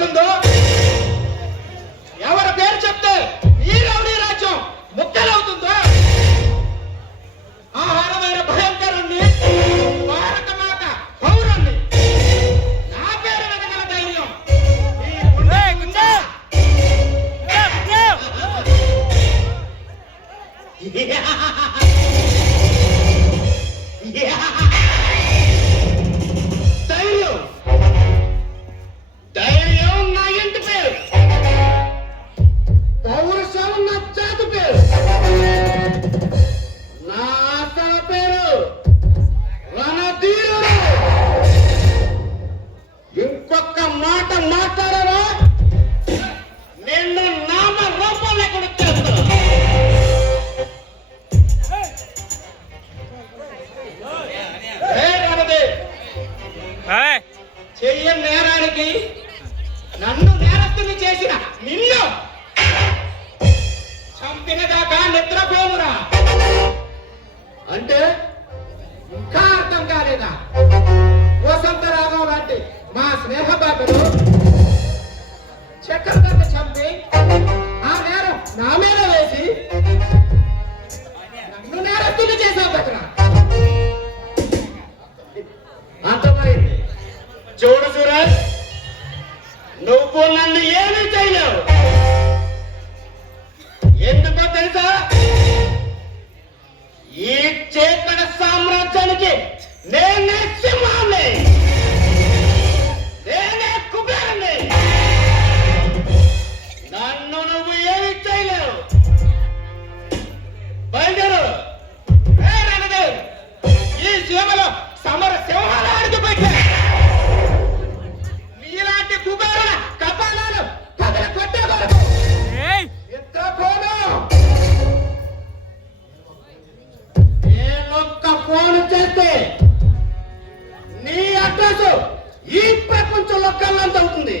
అవుతుందో, ఎవరి పేరు చెప్తే ఈ రౌడీ రాజ్యం ముక్కలవుతుందో, ఆహారమైన భయంకరుణ్ణి, భారత మాత పౌరుణ్ణి, నా పేరు వెనకల ధైర్యం ధైర్యం నా ఇంటి పేరు, పౌరుషం నా జాతి పేరు, నా ఆశల పేరు రణధీరుడు. ఇంకొక మాట మాట్లాడరా నిన్ను నామ రూపం లేకుండా చేస్తా. చెయ్యని నేరానికి నన్ను నేరస్తుని చేసిన నిన్ను చంపిన దాకా నిద్రపోమురా అంటే ఇంకా అర్థం కాలేదా? వసంతరాగం లాంటి మా స్నేహ బాటలు చక్రవర్తి చంపి ఆ నేరం నా మీద వేసి నన్ను నేరస్తుని చేసావు దగ్గర. అర్థమైంది. చూడు సూరజ్, నువ్వు నన్ను ఏమీ చేయలేవు. ఎందుకో తెలుసా? ఈ చేకడ సామ్రాజ్యానికి నేనే సింహాన్ని, నేనే కుబేరుని. నన్ను నువ్వు ఏమీ చేయలేవు. బయలుదేరు. రణదేవ్, ఈ సీమలో సమర సింహాలు అడుగుపెట్టా. నీలాంటి కుబేరుల కపాలాలు పగల కొట్టే వరకు నేనొక్క ఫోన్ చేస్తే నీ అడ్రస్ ఈ ప్రపంచంలో కళ్ళంత అవుతుంది.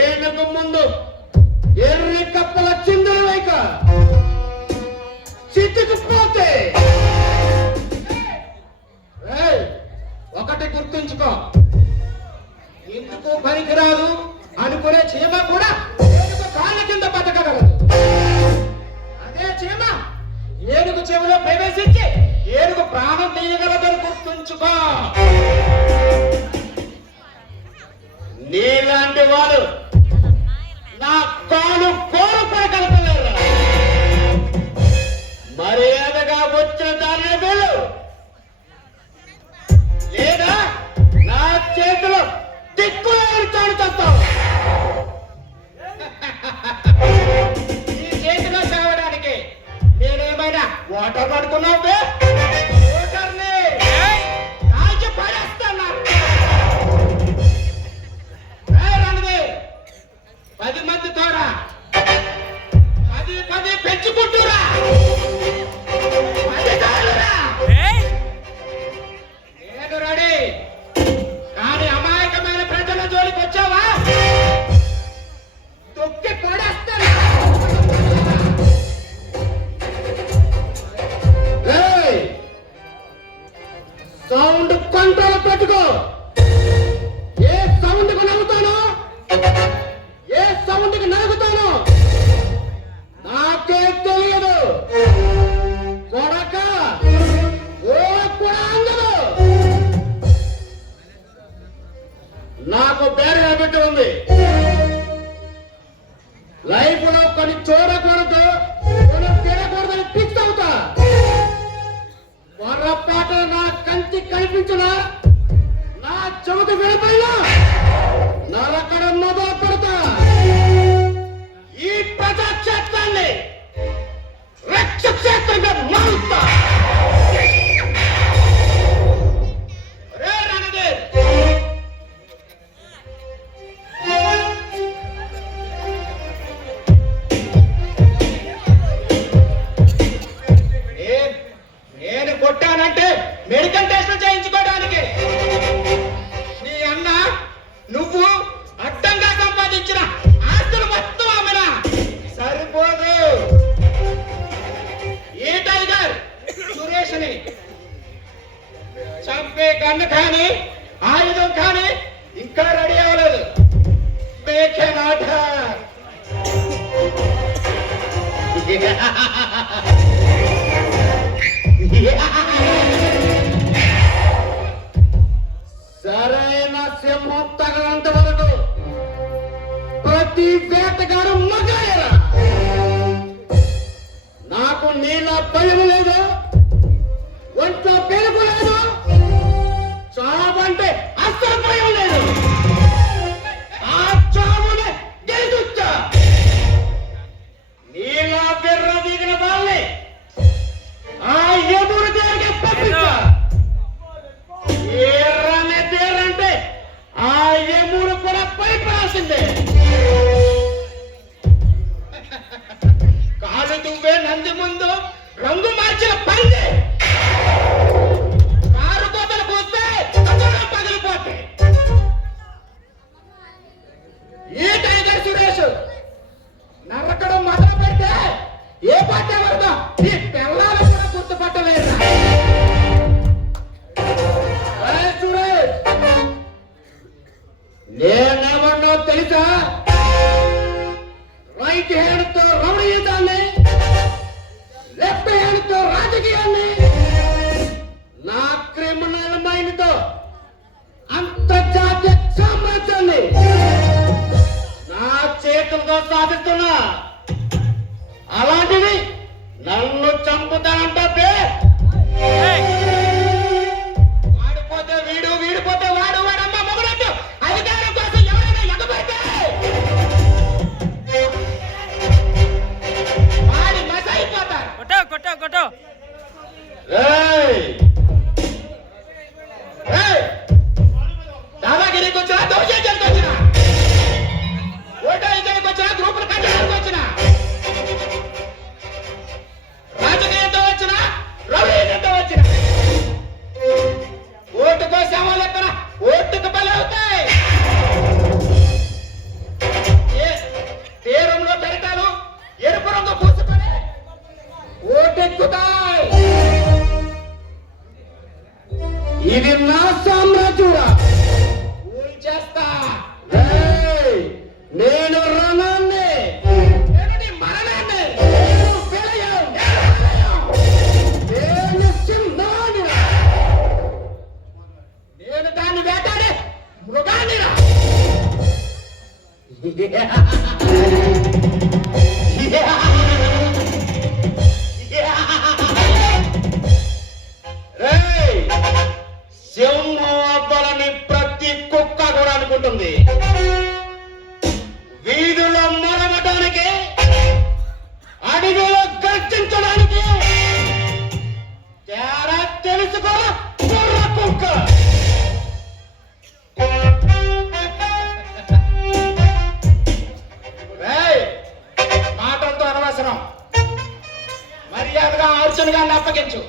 ఏనుగు ముందు ఎర్రి కప్పల చిందుల వైక చిత్తుకుపోతే ఒకటి గుర్తుంచుకో, ఇందుకు పనికిరాదు అనుకునే చీమ కూడా ఏనుగు కాళ్ళ కింద బతకగలదు. అదే చీమ ఏనుగు చెవిలో ప్రవేశించి ఏనుగు ప్రాణం తీయగలదని గుర్తుంచుకో. నీలాంటి వాడు నా కాలు కోరుకోగలగలేరు. మర్యాదగా వచ్చిన దాన్ని వెళ్ళు, లేదా నా చేతిలో దిక్కులేని తాడు చేస్తావు. ఈ చేతిలో చావడానికి నేనేమైనా ఓటర్ పడుతున్నావు? ఓటర్ని కాల్చి పడేస్తున్నా. 10 మంది తోరా, 10 పెంచుకుంటురా. నేను రెడీ, కానీ అమాయకమైన ప్రజల జోలికి వచ్చావా తొక్కి పడేస్తాను. సౌండ్ కంట్రోల్ పెట్టుకో. ఏ సౌండ్ కు నవ్వుతానో, ఏ సౌండ్ కి నలుగుతానో నాకే తెలియదు. కొడక ఓ కూడా అందదు. నాకు వేరే హ్యాబిట్ ఉంది. లైఫ్ లో కొన్ని చూడకూడదు, కొన్ని తినకూడదని ఫిక్స్ అవుతా. పొరపాటు నా కంటి కనిపించినా, నా చెవుకు వినపడినా నరకడ మొదలు పెడతా. ఈ ప్రజాక్షేత్రాన్ని రక్షక్షేత్రంగా మారుతా. నేను కొట్టానంటే మెడికల్ టెస్ట్ చేయించుకోవడానికి. నీ అన్న నువ్వు అడ్డంగా సరైన సింహం తగనంత వరకు ప్రతి వేటగాడు మగాయరా. నాకు నీళ్ళ భయం లేదు, ఒంట్లో పెరుగు లేదు, చావంటే అస్సలు భయం లేదు. ఆ చావునే గెలుచా. నీళ్ళ బిర్ర దిగిన వాళ్ళని ఆ ఎదురు దేనికి పంపించా. ఏర్రనే తేరంటే ఆ ఎముడు కూడా పైపడాల్సిందే. కాలు దువ్వే నంది ముందు రంగు మార్చిన పంది కారు కోతలు పోస్తే పగిలిపోతే. ఈ టైగర్ సురేష్ నరకడం మొదలు పెడితే ఏ పట్టే వరకు ఈ పిల్లలు కూడా గుర్తుపట్టలేదు. సురేష్ నేనేమన్నా తెలుసా? రైట్ హ్యాండ్ తో రౌడీయుతాన్ని, లెఫ్ట్ హ్యాండ్ తో రాజకీయాన్ని, నా క్రిమినల్ మైండ్ తో అంతర్జాతీయ సామ్రాజ్యాన్ని నా చేతులతో సాధిస్తున్నా. అలాంటిది నన్ను చంపుతానంటే వాడిపోతే వీడు, వీడిపోతే వాడు, వాడమ్మ మొగలట్టు అధికారం కోసం ఎవరైనా ఎగబడితే వాడి మస అయిపోతారు. దాదాగిరికి వచ్చినా, దౌర్జన్యానికి వచ్చినా, ఓటాయికి వచ్చినా, గ్రూపులు కట్టడానికి వచ్చినా, రాజకీయంతో వచ్చినా, రౌడీయంతో వచ్చినా, ఓటుకో శవం లెక్కన ఓటుకు బలి అవుతాయి. తీరంలో పెరటాలు ఎరుపు రంగు పూసుకొని ఓటెక్కుతాయి. ఇది నా సామ్రాజ్యుడా. చేస్తా. నేను రణాన్ని, నేను నీ మరణాన్ని, నేను విలయం, నేను సింహాన్ని, నేను దాన్ని వేటాడే మృగాన్ని. సింహం అవ్వాలని ప్రతి కుక్క కూడా అనుకుంటుంది. వీధుల్లో మొరగటానికి, అడవిలో గర్జించడానికి తేడా తెలుసుకో కుర్ర కుక్క. మాటలతో అనవసరం. మర్యాదగా అర్జున్ గారిని అప్పగించు.